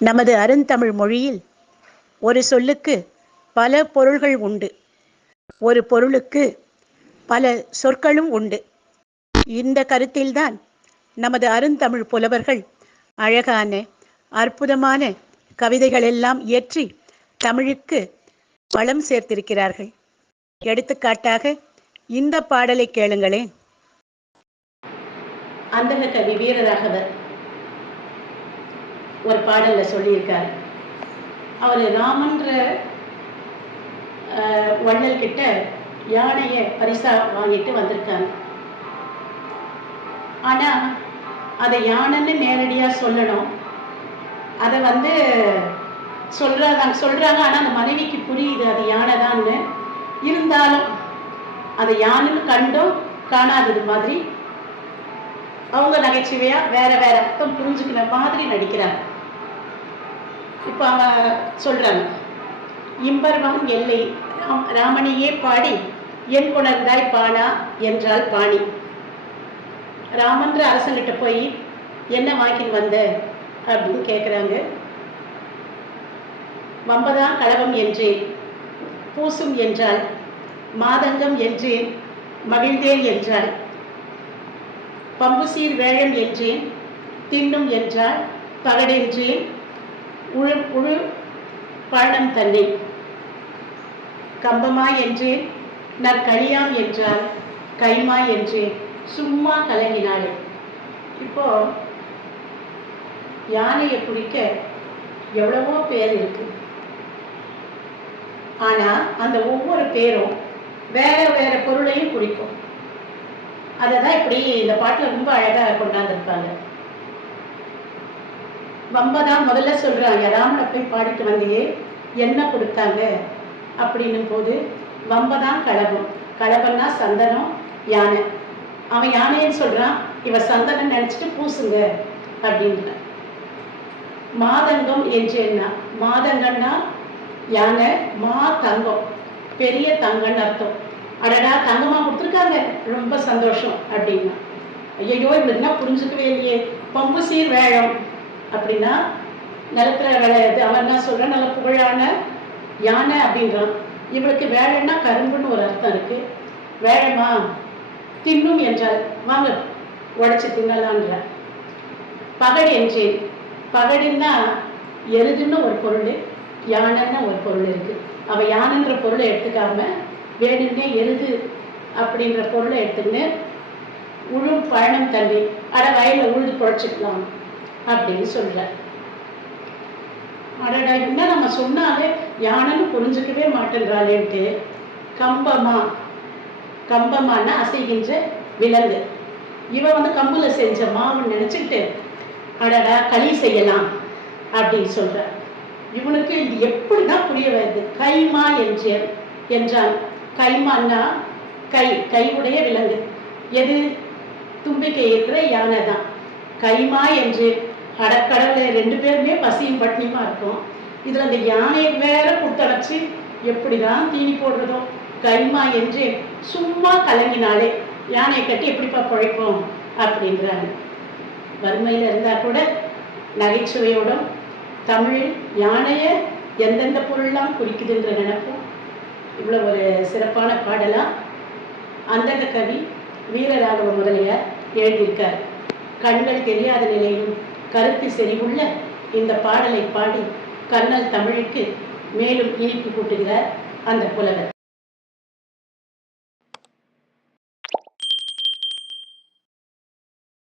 நமது அருந்தமிழ் மொழியில் ஒரு சொல்லுக்கு பல பொருள்கள் உண்டு. ஒரு பொருளுக்கு பல சொற்களும் உண்டு. இந்த கருத்தில்தான் நமது அருந்தமிழ் புலவர்கள் அழகான அற்புதமான கவிதைகளெல்லாம் இயற்றி தமிழுக்கு வளம் சேர்த்திருக்கிறார்கள். எடுத்துக்காட்டாக இந்த பாடலை கேளுங்களேன். அந்தக கவி வீரராகவர். ஒரு பாடலில் சொல்லியிருக்காரு. அவர் ராமன்ற வள்ளல் கிட்ட யானையை பரிசா வாங்கிட்டு வந்திருக்காங்க. ஆனா அதை யானைன்னு நேரடியா சொல்லணும். அதை வந்து சொல்றாங்க சொல்றாங்க ஆனா அந்த மனைவிக்கு புரியுது அது யானைதான்னு. இருந்தாலும் அதை யானைன்னு கண்டும் காணாதது மாதிரி அவங்க நகைச்சுவையா வேற வேற அர்த்தம் புரிஞ்சுக்கிற மாதிரி நடிக்கிறாங்க. இப்போ அவ சொல்றாங்க. இம்பர்வம் எல்லை. ராம் ராமனையே பாடி என் குணர்ந்தாய் பானா என்றால் பாணி. ராமன்ற அரசங்கிட்ட போய் என்ன வாங்கின்னு வந்த? அப்படின்னு கேட்குறாங்க வம்பதான் கழகம் என்றேன். பூசும் என்றால் மாதங்கம் என்றேன். மகிழ்ந்தேன் என்றாள். பம்புசீர் வேழம் என்றேன். தின்னும் என்றால் பகடென்றேன். உழு உழு பழம் தன்னை கம்பமாய் என்றேன் நற்கழியாம் என்றால் கைமா என்றேன். சும்மா கலங்கினாளே. இப்போ யானையை பிடிக்க எவ்வளவோ பேர் இருக்கு. ஆனா அந்த ஒவ்வொரு பேரும் வேற வேற பொருளையும் குறிக்கும் அதை தான் இப்படி இந்த பாட்டில் ரொம்ப அழகாக கொண்டாந்துருப்பாங்க. வம்பதான் முதல்ல சொல்றாங்க ராமனை போய் பாடிட்டு வந்தியே என்ன கொடுத்தாங்க? அப்படின்னும் போது வம்பதான் களபம் களபம்னா சந்தனம் யானை. அவன் யானைன்னு சொல்றான் இவ சந்தனம் நினைச்சிட்டு பூசுங்க அப்படின்ற மாதங்கம் என்றேன்னா மாதங்கன்னா யானை மா தங்கம். பெரிய தங்கம்னு அர்த்தம். அடடா தங்கமா கொடுத்துருக்காங்க. ரொம்ப சந்தோஷம் அப்படின்னா. ஐயோ இப்படி என்ன புரிஞ்சுக்கவே இல்லையே. பம்பு சீர் வேழம். அப்படின்னா நிலத்துல விளையாது அவன் என்ன சொல்றான் நல்ல புகழான யானை அப்படின்றான். இவளுக்கு வேலைன்னா கரும்புன்னு ஒரு அர்த்தம் இருக்கு. வேலைமா தின்னும் என்றால் வாங்க உடச்சி தின்னலான்ற பகடி என்றேன். பகடின்னா எருதுன்னு ஒரு பொருள் யானைன்னு ஒரு பொருள் இருக்கு. அவ யானைன்ற பொருளை எடுத்துக்காம வேணும்னே எருது அப்படின்ற பொருளை எடுத்துன்னு உழும் பழனம் தள்ளி அட வயலில் உழுது குழைச்சிக்கலாம் அப்படின்னு சொல்ற. அடடா என்ன நம்ம சொன்னாலே யானைன்னு புரிஞ்சுக்கவே மாட்டேங்கிறாளேன்ட்டு கம்பமா கம்பமான்னா அசைகின்ற விலங்கு. இவ வந்து கம்புல செஞ்ச மாவுன்னு நினைச்சுக்கிட்டு அடடா களி செய்யலாம் அப்படின்னு சொல்ற. இவனுக்கு இது எப்படிதான் புரிய வருது கைமா என்ற என்றான் கைமான்னா கை கைவுடைய விலங்கு. எது? தும்பிக்கை இருக்கிற யானை தான் கைமா என்று கடற்கடவுளை ரெண்டு பேருமே பசியும் பட்டினியுமா இருக்கும். இதுல அந்த யானையை வேற கொடுத்தடைச்சு எப்படிதான் தீனி போடுறதோ கைமா என்று சும்மா கலங்கினாலே யானையை கட்டி எப்படிப்பா பிழைப்போம் அப்படின்றாங்க வறுமையில் இருந்தா கூட நகைச்சுவையோடும் தமிழ் யானையை எந்தெந்த பொருள்லாம் குறிக்குதுன்ற நினைப்போம் இவ்வளோ ஒரு சிறப்பான பாடலாம் அந்தந்த கவி வீரராகவ முதலியார் எழுதியிருக்கார். கண்கள் தெரியாத நிலையிலும் கருத்து செறிவுள்ள இந்த பாடலை பாடி கண்ணல் தமிழுக்கு மேலும் இனிப்பு கூட்டுகிறார் அந்த புலவர்.